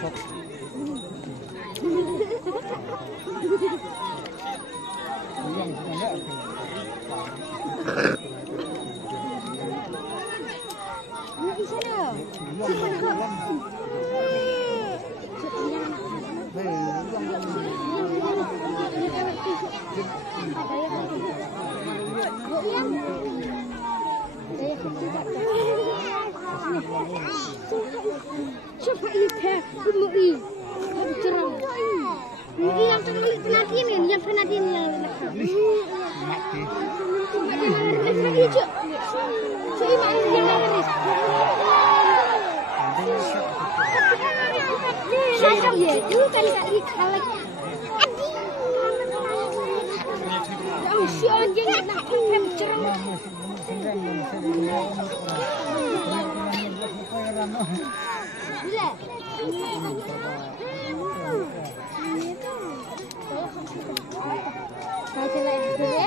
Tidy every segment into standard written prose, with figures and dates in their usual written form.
Coba lihat, ini cerang. Ini yang terlalu penadian ini, yang penadian yang lekat. Mati. Lagi cok. Saya main yang laris. Saya ya, itu kali-kali kalek. Yang siapa yang nak pakai cerang? Bila? Saya lagi dulu.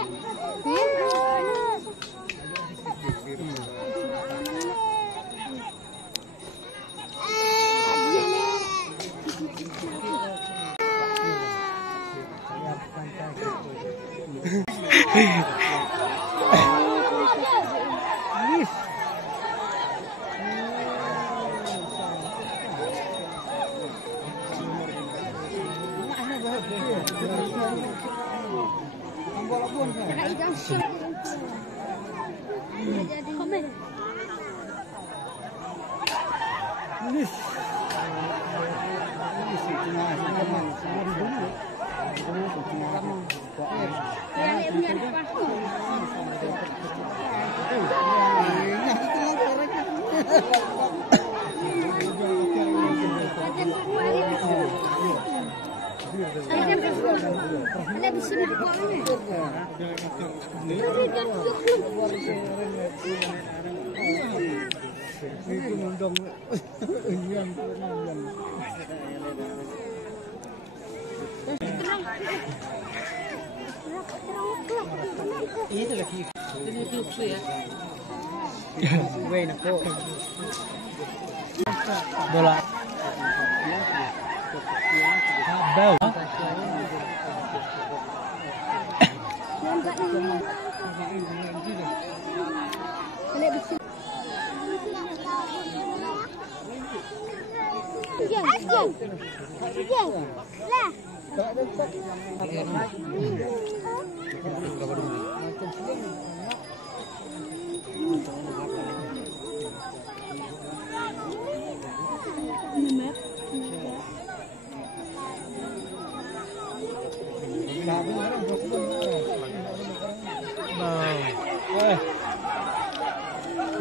Ini lagi. Ini klub ya. Wei nak kok. Bola. Bau.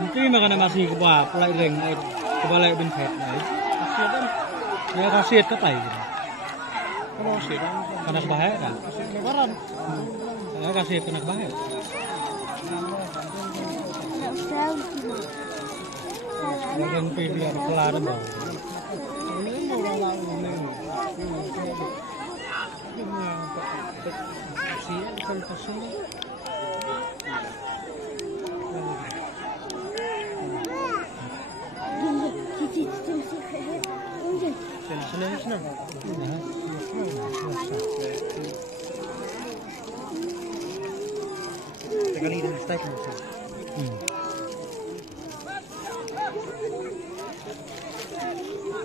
Mungkin makan masih kebab, pelai ring, kebalik bin pet, ya kasiat ke pai, kalau kasiat, kena bahaya kan? Lebaran, ya kasiat kena bahaya. Bagian pilihan kelar dong. Senang. Sekali dah start macam.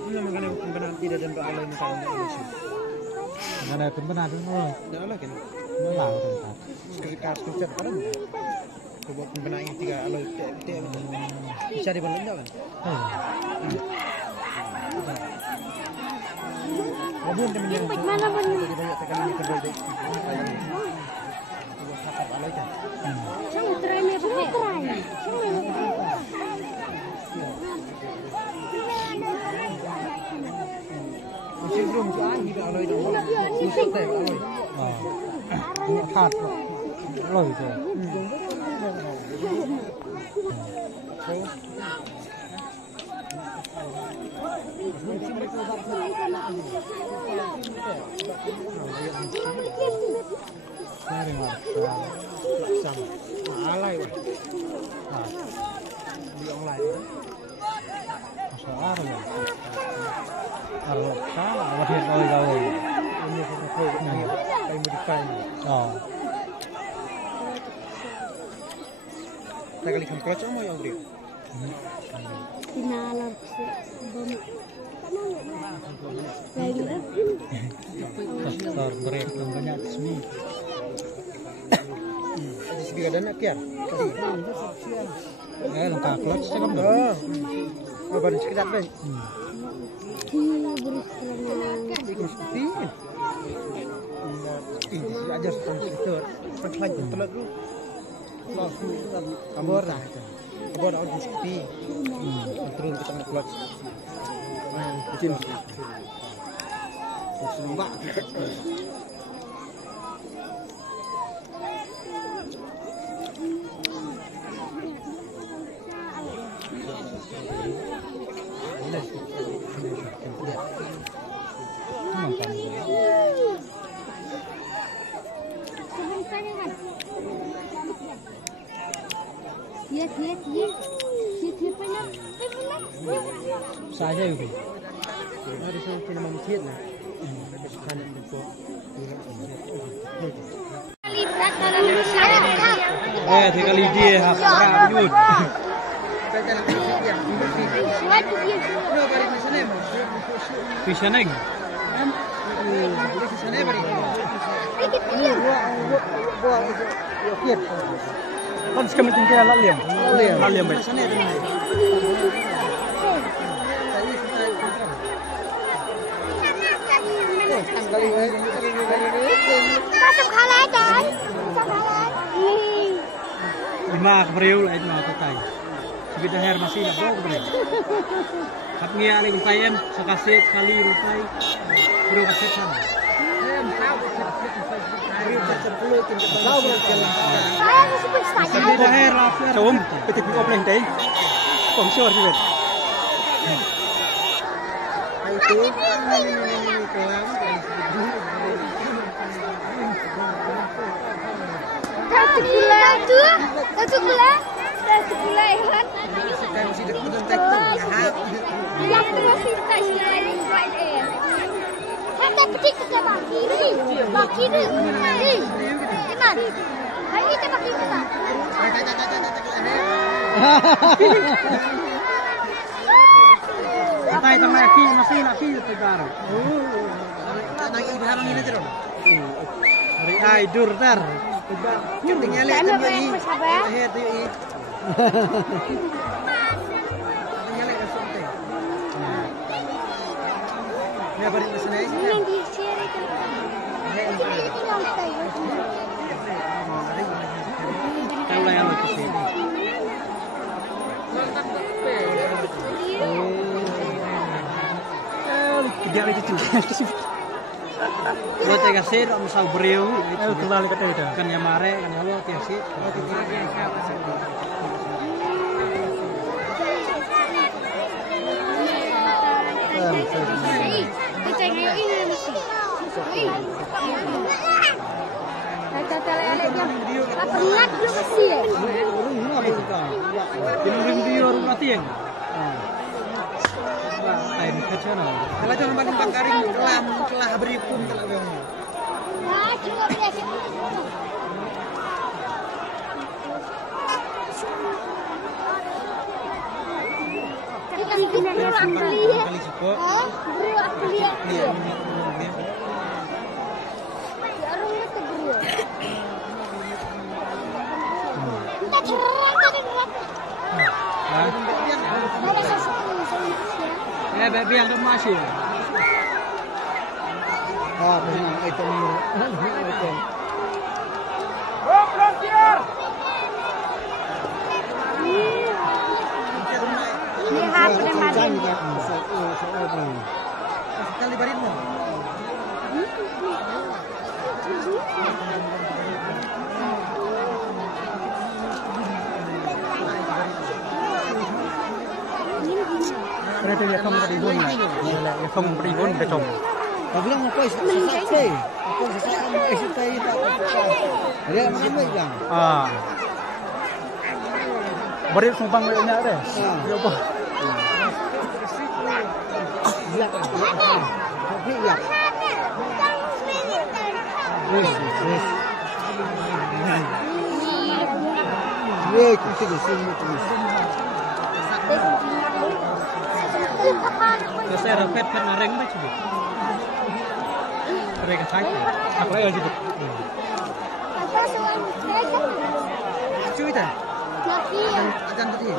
Ini maknanya pembenahan tidak dan alai macam ini. Mana pembenahan tu? Dah alai kan? Malah tempat. Sekitar macam apa? Coba pembenahan tiga alai tiap bisa dibalik tak kan? Belum teman-teman. Mana pun. Jadi banyak sekali yang terbaik. Cakap alai kan? Jangan try apa try. Masih belum kan kita alai dah. Susah tak alai. Ini hard. Alai tu. Alay di online. Soal ya. Vật hiện rồi. Ini phải modify. Tak kali kamu kelacak mau yang beri. Finalan Pastor break banyak semua. Di sini ada nak kian. Lengkap clutch saya kamu. Oh, baru sekitar deh. Ajar sekitar. Perkelan telat tu. Kabur ada di sepi. Turun kita nak clutch. Kecil. Sembak. Saya itu. Ada sana kena mampir lah. Sana itu. Tiga lidi hafal yud. Fishaneng. Kan sekali tinggal laliam baik. Lima beriul itu mau tutai. Kita her masih nak dong beri. Katnya ada untaian sekasih sekali rupai. Beri kasih sana. Kita her lah. Coba kita pick up lagi. Sponsor juga. Itu. Satu gula Iwan. Yang terus kita lagi buat dia. Kita kecil kita bagi ni, Iman. Hari kita bagi kita. Kita itu lagi masih tegar. Nang ibarat ini terus. Hari aidur ter. Tinggal lihat tu ni. Lihat tu ni. Tinggal lihat tu ni. Ni apa di sana ni? Yang di share itu. Tahu lah yang lucu sini. Tidak ada cuci. Kalau tega sih, kamu sahu beriu. Kelar kata itu. Kan yang mare, kan yang lo tiap sih. Kita ngayo ini mesti. Kata lele dia. Apa nak dia mesti? Kirim video rumah tiang. Lain kacana. Kalau jangan banyak karing telah beri pun telah beri. Nah, cuma biasa. Kita guna kali ya. Beruak kali ya. Ya orang itu beruak. Kita cerah tadi berapa? Ada sesuatu. Ya, baby yang masih. Oh, memang itu itu. Oh, frontier. Lihat premaden. Sekali barin mo. Kereta dia kamu tadi pun, dia kamu beri pun kacau. Kau bilang apa sih? Apa sih? Apa sih? Dia macam apa bilang? Beri sumbang banyak deh. Dia apa? siap. Tapi ya. Yes. Ye, kita di sini terus. Saya rapet kan areng macam tu. Mereka sakit. Apa yang gitu? Cuy dah. Akan tadi.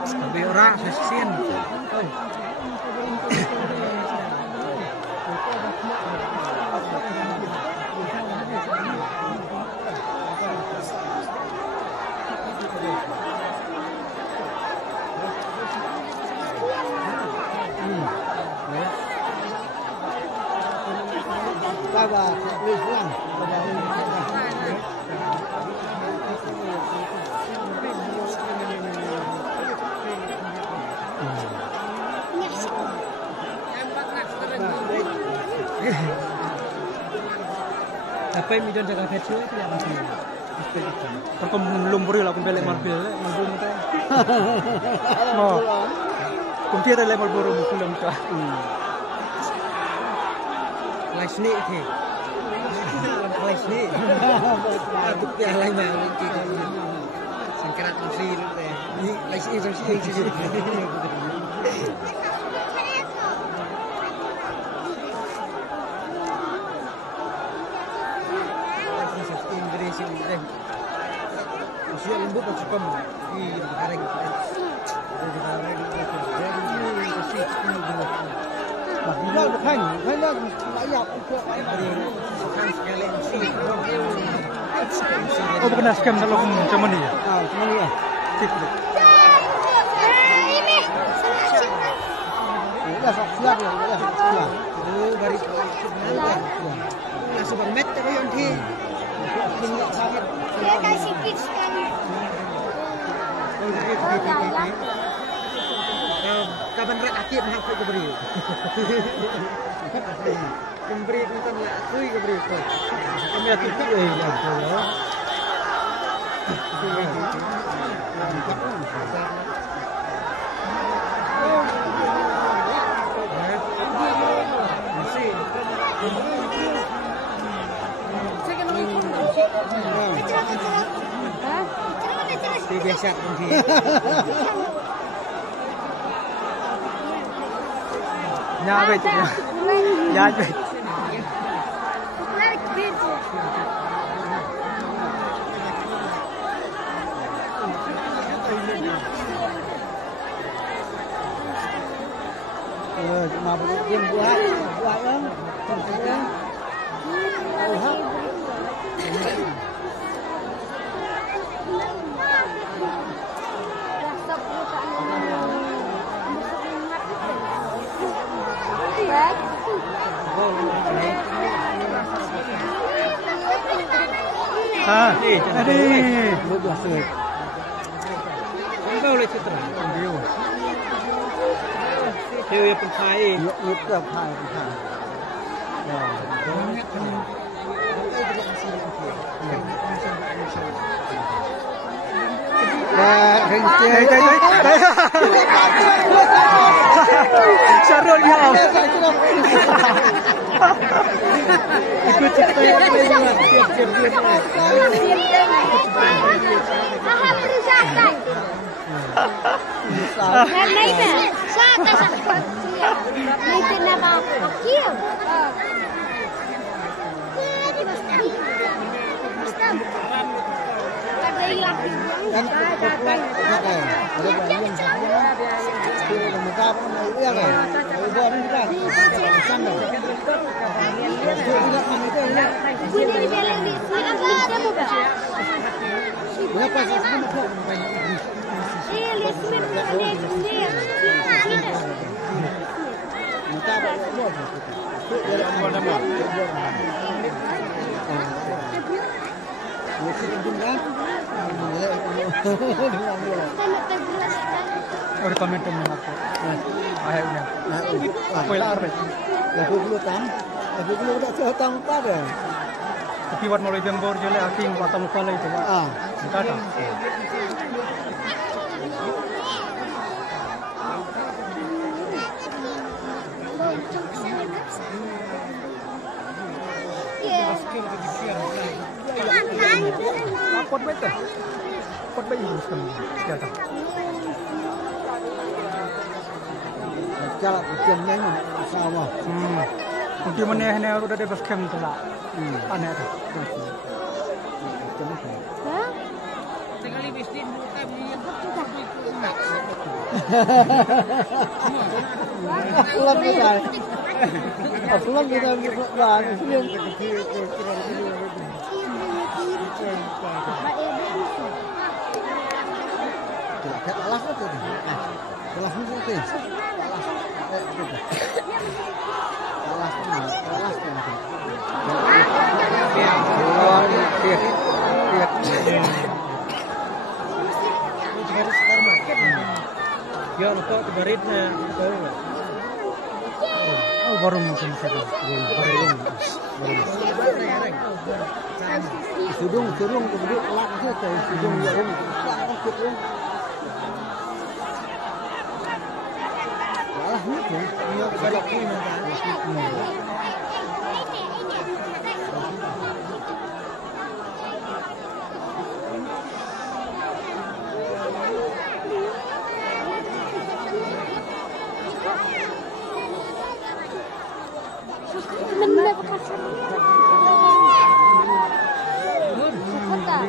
Tapi orang sesian. Baba, please run. Apa yang midon jaga fetch itu yang mesti. Kalau belum beri lah, kumpul lemar bil, belum tu. Oh, kumpul ada lemar baru belum tu. Like snake thing. Like snake. Aku tiada lain mana kita. Sengkerat mesti tu. Ni like snake macam usia lembut macam kamu di areng. Bila bukan lah layak untuk sekali MC. Oh bukan scam dalam macam mana ya? Macam mana ya? Tip. Ini. Ya, siap ya. Oh, baris sebenarnya. Langsung bermet tu yang di. Enggak sakit. Dia dah sikit sekali. Kapan berat akib menghapus ke beri? Memberi tentang akui ke beri tu. Kami ada tutup ya. Biasa nanti. Nhà về chị nhà về mà bên buat kan Adik, buat sih. Kau boleh cerita. Dia yang pentai. Dia pentai. Syarul ya. Ikut cerita yang lain tiap-tiap Ada komen teman aku. Akhirnya. Apa yang arah? Lagu tam. Lagu tak setang apa dah. Tapi buat mulai Bangor je lah. Aking batam kepala itu. Kita tak. bayi macam sekarang. Jalan ujiannya ini sama. Di mana ni udah ada bas camp tu lah. Aneh tu. Sekali bisnis bukan beli Aku lagi dah buat film. Kelas apa tu? Kelas ni tu. Kelas tu. Ya, lepas tu baritnya tahu. Oh, baru mungkin saya. Sudung tu duduk kelak tu, sudung yang kelak tu. Alah ni tu, dia belok ni macam. Benda bekas. Betul.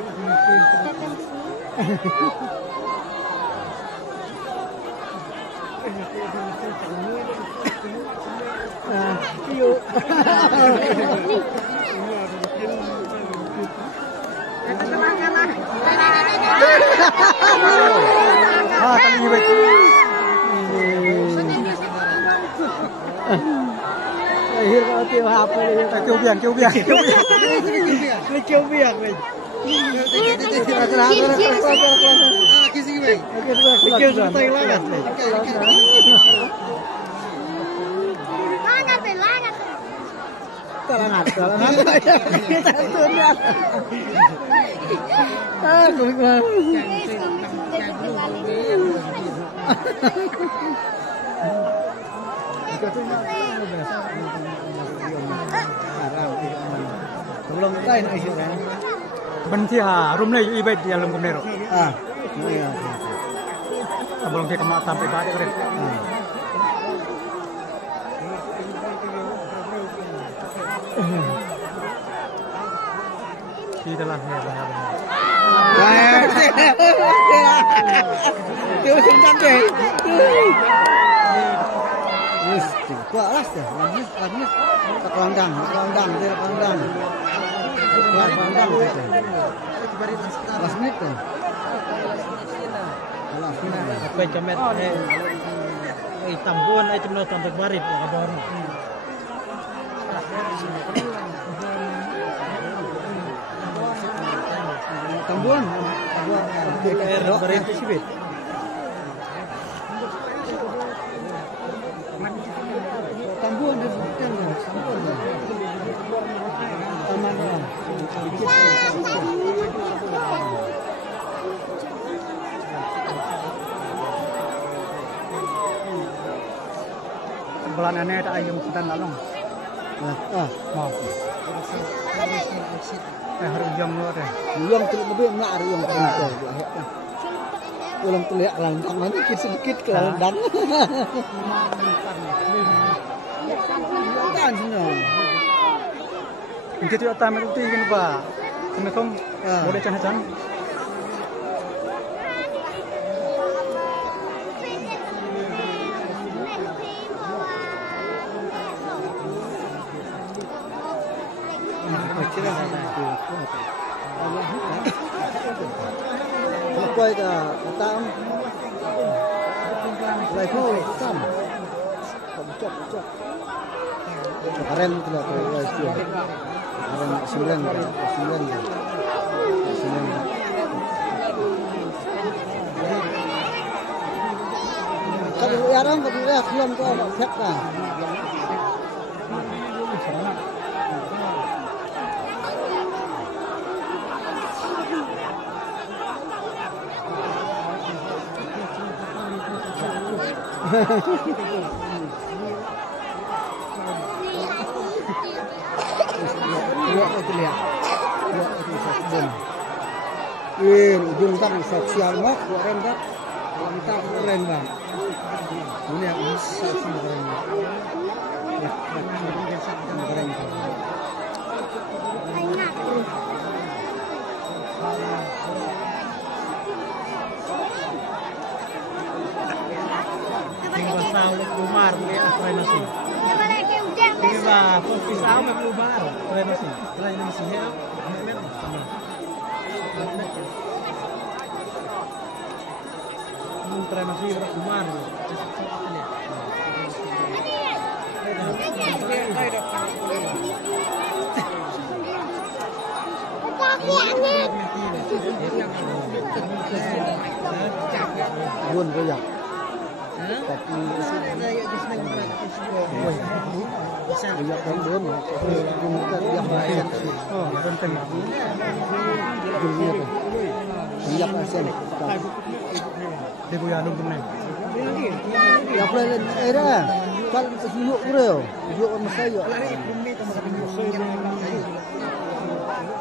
Yuk. Tadi baik. Akhir kau tiup apa ni? Kêu biang. Ni kêu biang ni. Kisi ni. Kêu sampai langat ni. Langat. Langat. Aku bilang. Belum lain isu kan? Benci ha, room ni ibadah di dalam kamera. Iya. Sebelum dia kemak sampai balik keren. Kita lah ya. Dia macam ni. Yes, kuat lah sah. Lagi. Kelandang. Last minute tu. Apa cemet tambuan cemno sampai barit ada. Tambuan. Air barit sibit. Tambuan dia bukan tambuan. Taman lah. Bulan ini ada ayam sedang lalong. Mau. Harus jam luar deh. Yang terlebih nak yang terlebih. Ulang terlihat landang nanti sedikit ke landang. Kan senang. Ini tu atas macam tu kan pak. Semekom boleh can. Quay cả tam lại thôi tam chọc keren itu lah kalau keren 9 kalau orang kalau film tu set lah. Buat itu lihat. Buat itu sabun. ujung tak sosial mak keren tak mantap keren bang ini yang bisa sih keren keren Tinggal sawit lumar keren sih. Ini bah, fokus awet lumar keren sih. Keren sih ya. Keren sih lumar. buồn cái gì tapi banyak kan buồn yang ASEAN penting. dunia tuh banyak ASEAN Dia punya anu benar. ya boleh era kan yuk bro yuk sama saya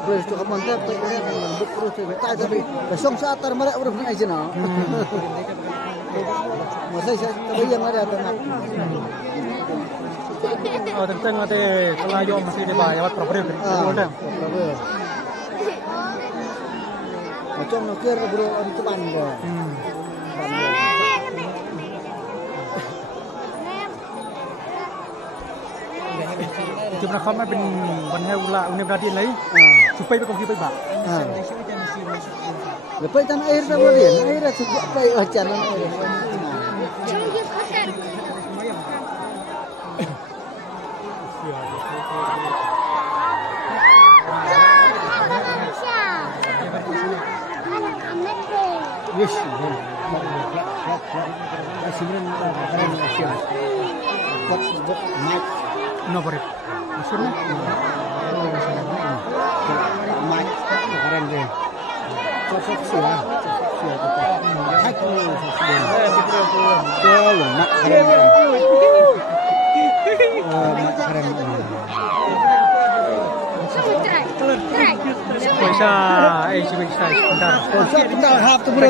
boleh tu kapan tak boleh kan lembut terus tak tapi besok saat mereka udah naik aja nah masa saya terbayang ada tengah Oh, tentang nanti kalau masih di bawah lewat proper itu. Udah. Macam nukir bro itu bangga. Cuma kamiเป็นวันให้ulah universitas lain. Supaya berkongsi baik. Lepas tanah air sama dia, air suka baik acan air. Yes, Simran keren Asia. Buat mic, Nomor itu. Maksudnya? Mic keren deh. Cocok sih lah. Hai tu, betul. Mak keren. Mak keren. Bisa, bisa. Bentar. Bentar, hap tu bro.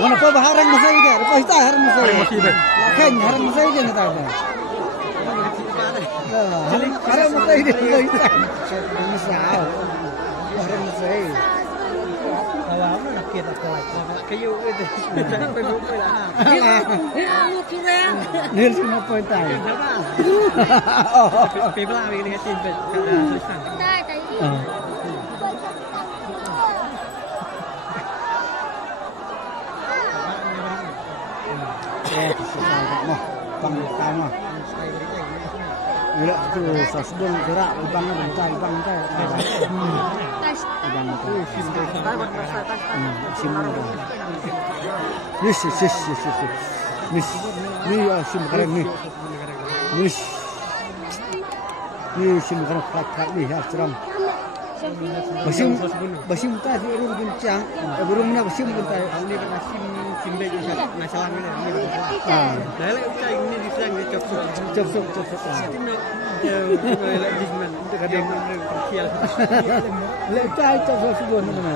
Mana kau baharan masai dia? Lepas itu haran masai. Kan haran masai dia ni tahu. Haran masai dia. Misal. Haran masai. Kalau aku nak kira kayu itu. Jangan pergi lah. Dia semua poin tahu. People are really getting bit. Tulisan. Bang kai mah. Iya tu sasbun gerak bang bang. Bang tu sim tu. Yes. Ni sim keren ni. Ni sim keren kak ni ya seram. Basim tak urung kencang. Urungnya basim pun tak. Ini kan sim baik masalah ni. Dah lek ucai ini disang dia copsuk. Disman kadang kial. Lek ucai copsuk sebun mana.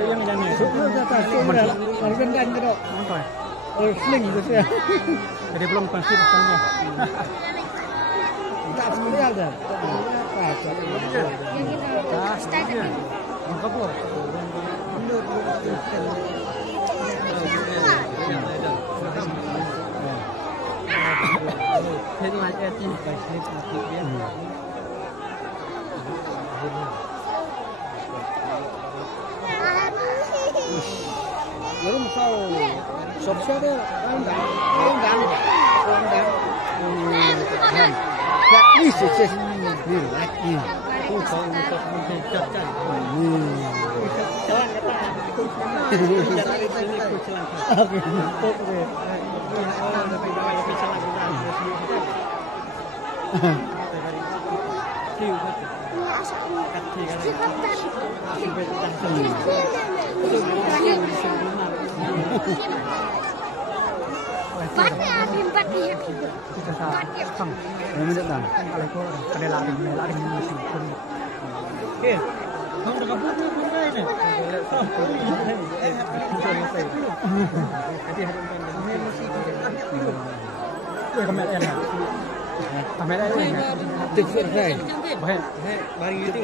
Yang jangan. Sebelum kata sebelum kan kedok. Apa? Sling tu saya. Jadi belum pasti pasangnya. Tak semua ada. Angkat pun. Thế mà cho chị phải xếp một chút biết. Nếu mà sau sụp xét đấy, anh đàn. Chắc đi sẽ đi lại đi. Không có mình chắc chắn. Oke, tốt rồi. Batnya bimbat dia. Kita sang. Mana dah? Kalau kau ada lari mesti pun. Okey. Kau dah kabut ni pandai ni. Kamera enak. Kamera enak. Tiktok saya. Baik. Bari itu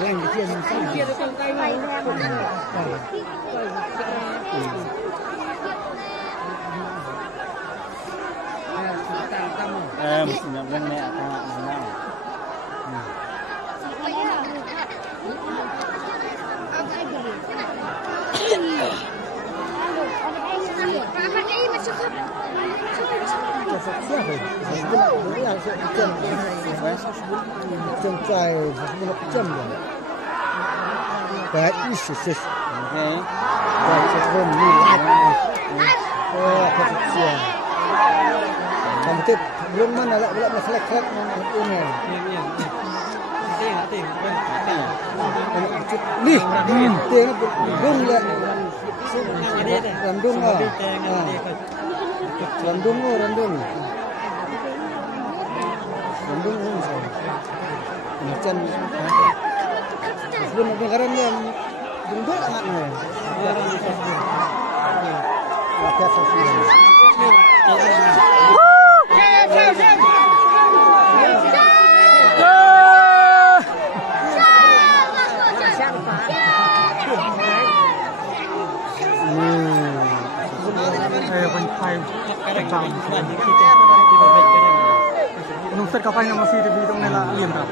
Ya, itu yang baik. Mesti nak bilang ni akan menang. Chân trai 10 rồi. Cái isis. Okay. Cái sẽ không đi lại. Thật sự. Kamu tu belum mana lah belum selek-selek ini. Ni, tengok dung le. Randung ah. Randung. Macam sebelum negara ni dulu anaknya. Rakyat sosial. Nung set kapay na masih di bidong nila alien ta.